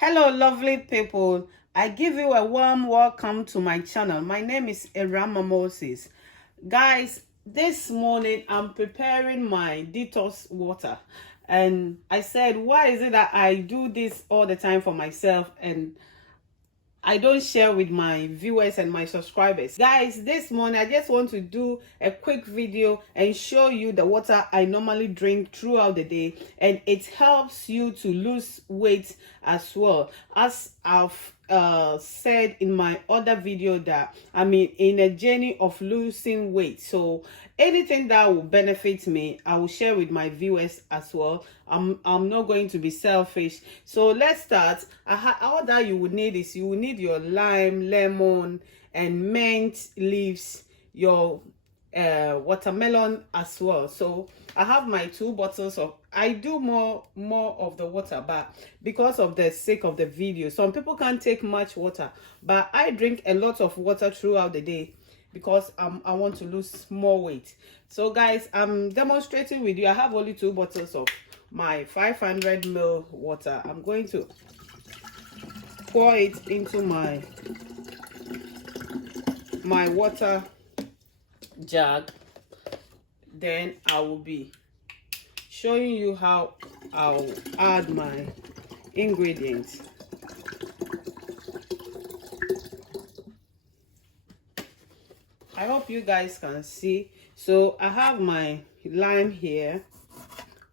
Hello, lovely people. I give you a warm welcome to my channel. My name is Erama Moses. Guys, this morning I'm preparing my detox water. And I said, why is it that I do this all the time for myself and I don't share with my viewers and my subscribers? Guys, this morning I just want to do a quick video and show you the water I normally drink throughout the day, and it helps you to lose weight as well. As I've said in my other video, that I'm in a journey of losing weight, so anything that will benefit me I will share with my viewers as well. I'm not going to be selfish. So let's start. All that you would need is you will need your lime, lemon and mint leaves, your watermelon as well. So I have my 2 bottles of, I do more of the water, but because of the sake of the video, some people can't take much water, but I drink a lot of water throughout the day because I want to lose more weight. So guys, I'm demonstrating with you. I have only 2 bottles of my 500 ml water. I'm going to pour it into my water jug. Then I will be showing you how I'll add my ingredients. I hope you guys can see. So I have my lime here.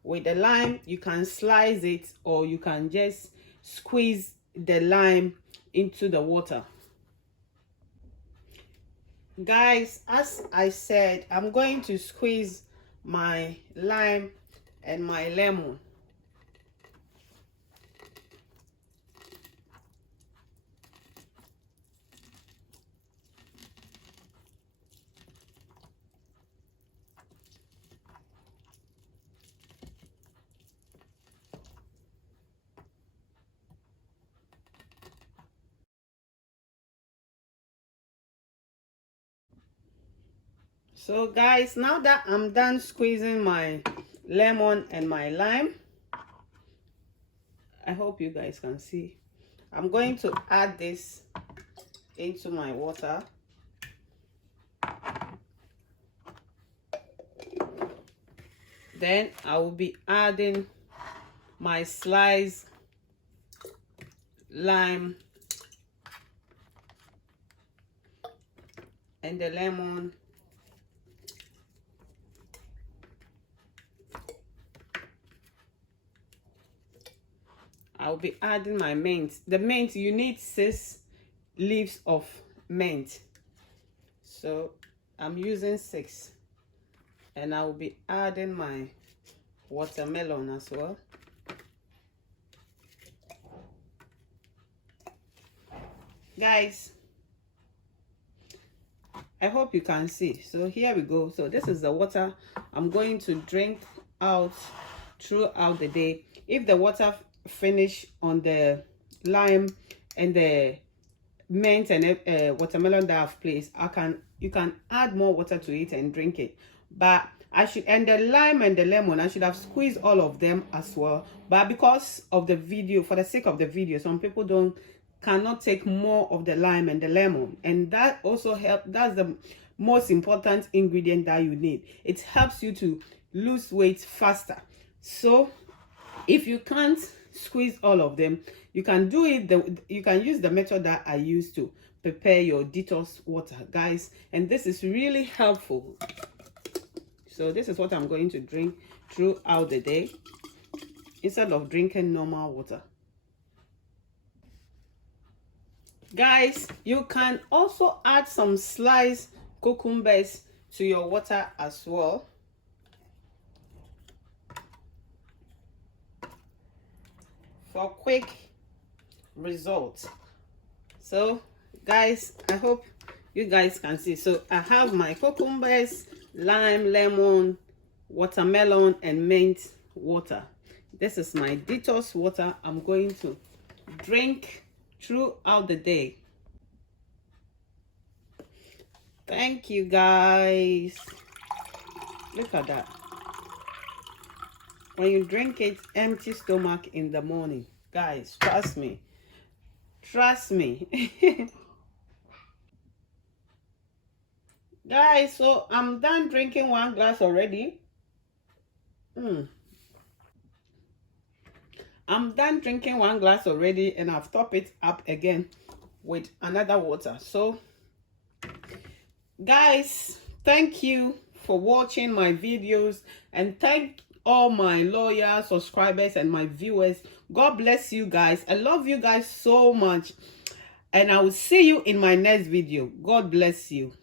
With the lime, you can slice it or you can just squeeze the lime into the water. Guys, as I said, I'm going to squeeze my lime and my lemon. So guys, now that I'm done squeezing my lemon and my lime, I hope you guys can see, I'm going to add this into my water. Then I will be adding my sliced lime and the lemon. I'll be adding my mint. The mint, you need 6 leaves of mint. So I'm using 6. And I will be adding my watermelon as well. Guys, I hope you can see. So here we go. So this is the water I'm going to drink out throughout the day. If the water finish on the lime and the mint and watermelon that I've placed, you can add more water to it and drink it. But and the lime and the lemon, I should have squeezed all of them as well. But because of the video, for the sake of the video, some people cannot take more of the lime and the lemon, and that also helps. That's the most important ingredient that you need. It helps you to lose weight faster. So if you can't squeeze all of them, you can do it. You can use the method that I used to prepare your detox water, guys, and this is really helpful. So this is what I'm going to drink throughout the day instead of drinking normal water. Guys, you can also add some sliced cucumbers to your water as well. For quick results. So guys, I hope you guys can see. So I have my cucumbers, lime, lemon, watermelon and mint water. This is my detox water I'm going to drink throughout the day. Thank you guys. Look at that. When you drink it empty stomach in the morning, guys, trust me, Trust me. Guys, so I'm done drinking one glass already. I'm done drinking one glass already, and I've topped it up again with another water. So guys, thank you for watching my videos, and thank all my loyal subscribers and my viewers. God bless you guys. I love you guys so much, and I will see you in my next video. God bless you.